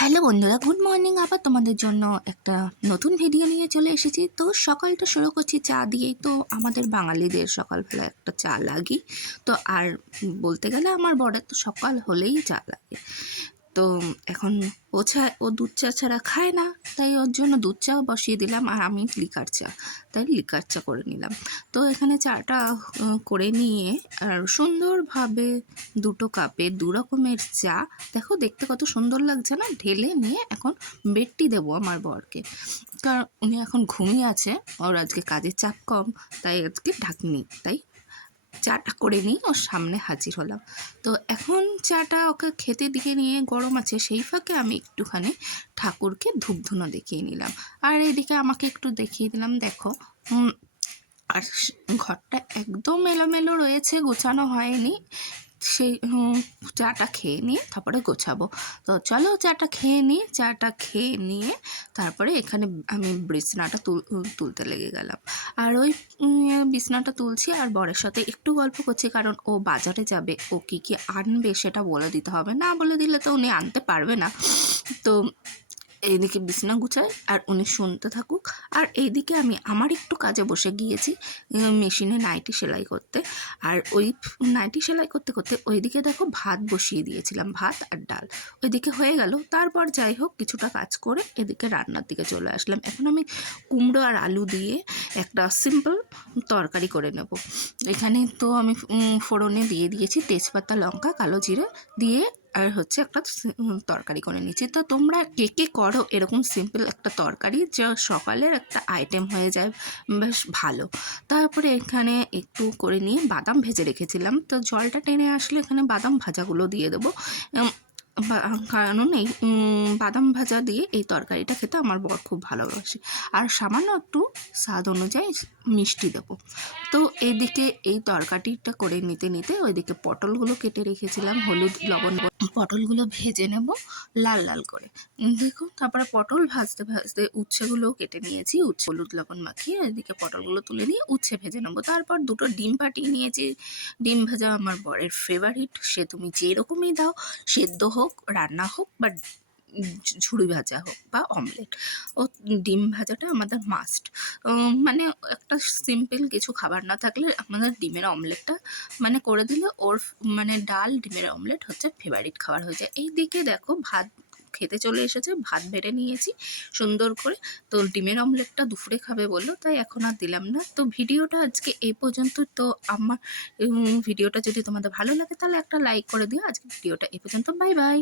Hello বন্ধুরা, good morning. আবার তোমাদের জন্য একটা নতুন ভিডিও নিয়ে চলে এসেছি। তো সকালটা শুরু করছি চা দিয়েই। তো আমাদের বাঙালিদের সকালবেলা একটা চা লাগি। তো আর বলতে গেলে আমার বরের তো সকাল হলেই চা লাগে। তো এখন ও চা, ও দুধ চা ছাড়া খায় না, তাই ওর জন্য দুধ চাও বসিয়ে দিলাম আর আমি লিকার চা, তাই লিকার চা করে নিলাম। তো এখানে চাটা করে নিয়ে আর সুন্দরভাবে দুটো কাপে দু রকমের চা, দেখো দেখতে কত সুন্দর লাগছে না? ঢেলে নিয়ে এখন বেডটি দেবো আমার বরকে। কারণ উনি এখন ঘুমিয়ে আছে, ওর আজকে কাজের চাপ কম, তাই আজকে ঢাকনি, তাই চাটা করে নিই ওর সামনে হাজির হলাম। তো এখন চাটা ওকে খেতে দিকে নিয়ে গরম আছে, সেই ফাঁকে আমি একটুখানি ঠাকুরকে ধূপধুনো দেখিয়ে নিলাম। আর এদিকে আমাকে একটু দেখিয়ে দিলাম, দেখো আর ঘরটা একদম এলোমেলো রয়েছে, গোছানো হয়নি। সেই চাটা খেয়ে নিয়ে তারপরে গোছাবো। তো চলো চাটা খেয়ে নিই, চাটা খেয়ে নিয়ে তারপরে এখানে আমি বিছনাটা তুল তুলতে লেগে গেলাম। আর ওই বিছনাটা তুলছি আর বরের সাথে একটু গল্প করছি, কারণ ও বাজারে যাবে, ও কী কী আনবে সেটা বলে দিতে হবে। না বলে দিলে তো উনি আনতে পারবে না। তো এইদিকে বিছনা গুছায় আর উনি শুনতে থাকুক। আর এইদিকে আমি আমার একটু কাজে বসে গিয়েছি মেশিনে নাইটি সেলাই করতে। আর ওই নাইটি সেলাই করতে করতে ওইদিকে দেখো ভাত বসিয়ে দিয়েছিলাম, ভাত আর ডাল। ওইদিকে হয়ে গেল, তারপর যাই হোক কিছুটা কাজ করে এদিকে রান্নার দিকে চলে আসলাম। এখন আমি কুমড়ো আর আলু দিয়ে একটা সিম্পল তরকারি করে নেব। এখানে তো আমি ফোড়নে দিয়ে দিয়েছি তেজপাতা, লঙ্কা, কালো জিরে দিয়ে আর হচ্ছে একটা তরকারি করে নিচ্ছি। তো তোমরা কে কে করো এরকম সিম্পল একটা তরকারি যা সকালের একটা আইটেম হয়ে যায়, বেশ ভালো। তারপরে এখানে একটু করে নিয়ে বাদাম ভেজে রেখেছিলাম। তো জলটা টেনে আসলে এখানে বাদাম ভাজাগুলো দিয়ে দেবো। কারণ এই বাদাম ভাজা দিয়ে এই তরকারিটা খেতে আমার বর খুব ভালোবাসে। আর সামান্য একটু স্বাদ অনুযায়ী মিষ্টি দেবো। তো এদিকে এই তরকারিটা করে নিতে নিতে ওইদিকে পটলগুলো কেটে রেখেছিলাম, হলুদ, লবণ পটলগুলো ভেজে নেব লাল লাল করে। দেখুন দেখো তারপরে পটল ভাজতে ভাজতে উচ্ছেগুলোও কেটে নিয়েছি, উচ্ছে, হলুদ লবণ মাখিয়ে এদিকে পটলগুলো তুলে নিয়ে উচ্ছে ভেজে নেব। তারপর দুটো ডিম ফাটিয়ে নিয়েছি। ডিম ভাজা আমার বরের ফেভারিট সে তুমি যেরকমই দাও, সেদ্ধ হোক, রান্না হোক বা ঝুড়ি ভাজা হোক বা অমলেট ও ডিম ভাজাটা আমাদের মাস্ট মানে একটা সিম্পল কিছু খাবার না থাকলে আমাদের ডিমের অমলেটটা মানে করে দিলে ওর মানে ডাল ডিমের অমলেট হচ্ছে ফেভারিট খাবার হয়ে যায়। এই দিকে দেখো ভাত খেতে চলে এসেছে ভাত বেড়ে নিয়েছি সুন্দর করে। তো ডিমের অমলেটটা দুপুরে খাবে বলল তাই এখন আর দিলাম না। তো ভিডিওটা আজকে এই পর্যন্ত। তো আমার ভিডিওটা যদি তোমাদের ভালো লাগে তাহলে একটা লাইক করে দিও। আজকে ভিডিওটা এই পর্যন্ত। Bye bye